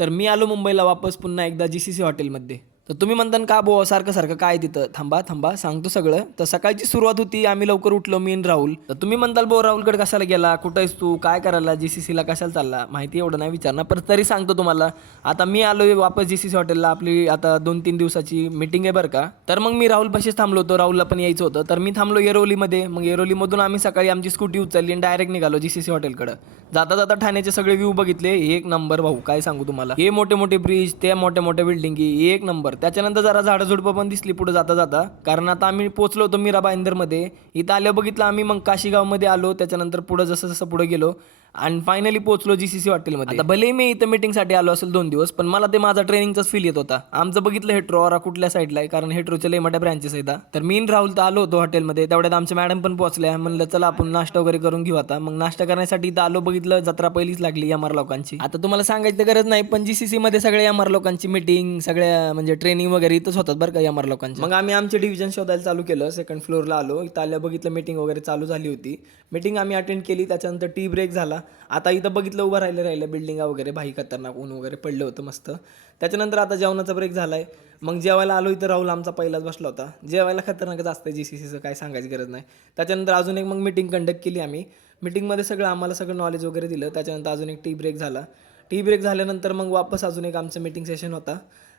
तर मी आलो मुंबईला वापस पुन्हा एकदा GCC हॉटेलमध्ये. तर तुम्ही म्हणता का बुवा सारखं सारखं काय तिथं? थांबा, थांबा सांगतो सगळं. तर सकाळची सुरुवात होती, आम्ही लवकर उठलो मी आणि राहुल. तर तुम्ही म्हणताल बुवा राहुलकडे कशाला गेला? कुठं आहेस तू? काय करायला? GCCला कशाला चालला? माहिती एवढं नाही विचारणार, पण तरी सांगतो तुम्हाला. आता मी आलोय वापस GCC हॉटेलला. आपली आता 2-3 दिवसाची मीटिंग आहे बरं का. तर मग मी राहुलपाशीच थांबलो होतो. राहुलला पण यायचं होतं. तर मी थांबलो येरवलीमध्ये. मग येरवलीमधून आम्ही सकाळी आमची स्कूटी उचलली आणि डायरेक्ट निघालो GCC हॉटेलकडं. जाता जाता ठाण्याचे सगळे व्ह्यू बघितले. एक नंबर भाऊ, काय सांगू तुम्हाला. हे मोठे मोठे ब्रिज, त्या मोठ्या मोठ्या बिल्डिंगी, एक नंबर. त्याच्यानंतर जरा झाडं झुडपं पण दिसली पुढे जाता जाता, कारण आता आम्ही पोहोचलो होतो मीरा भाईंदरमध्ये. इथं आल्यावर बघितलं आम्ही, मग काशीगावमध्ये आलो. त्याच्यानंतर पुढं जसं जसं पुढे गेलो आणि फायनली पोहोचलो GCC हॉटेलमध्ये. आता भले मी इथं मीटिंगसाठी आलो असेल 2 दिवस, पण मला ते माझा ट्रेनिंगचाच फील येत होता. आमचं बघितलं हेट्रो ऑरा कुठल्या साईडला आहे, कारण हेट्रोच्या लय मोठ्या ब्रँचेस आहेत. तर मी आणि राहुल तर आलो होतो हॉटेलमध्ये. तेवढ्यात आमच्या मॅडम पण पोहोचल्या. म्हणलं चला आपण नाश्ता वगैरे करून घेऊ आता. मग नाश्ता करण्यासाठी इथं आलो, बघितलं जत्रा पहिलीच लागली MR लोकांची. आता तुम्हाला सांगायची गरज नाही, पण GCC मध्ये सगळ्या MR लोकांची मीटिंग, सगळ्या म्हणजे ट्रेनिंग वगैरे इथंच होतात बरं का MR लोकांची. मग आम्ही आमचे डिव्हिजन शोधायला चालू केलं. सेकंड फ्लोअरला आलो. इथं आल्या बघितलं मीटिंग वगैरे चालू झाली होती. मीटिंग आम्ही अटेंड केली. त्याच्यानंतर टी ब्रेक झाला. आता इथं बघितलं उभं राहिलं बिल्डिंगा वगैरे, भाई खतरनाक ऊन वगैरे पडलं होतं मस्त. त्याच्यानंतर आता जेवणाचा ब्रेक झालाय. मग जेवायला आलो. इथं राहुल आमचा पहिलाच बसला होता. जेवायला खतरनाकच असतं GCCचं, काय सांगायची गरज नाही. त्याच्यानंतर अजून एक मग मीटिंग कंडक्ट केली आम्ही. मीटिंगमध्ये आम्हाला सगळं नॉलेज वगैरे दिलं. त्याच्यानंतर अजून एक टी ब्रेक झाला. टी ब्रेक झाल्यानंतर मग वापस अजून एक आमचं मीटिंग सेशन होता.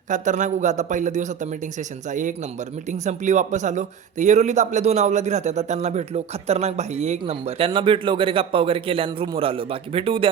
खतरनाक उगा आता पहिला दिवस होता मीटिंग सेशनचा, एक नंबर. मीटिंग संपली, वापस आलो. तर येरोलीत आपल्या 2 अवलादी राहतात, त्यांना भेटलो. खतरनाक भाई, एक नंबर. त्यांना भेटलो वगैरे, गप्पा वगैरे केल्या आणि रूमवर आलो. बाकी भेटू उद्या.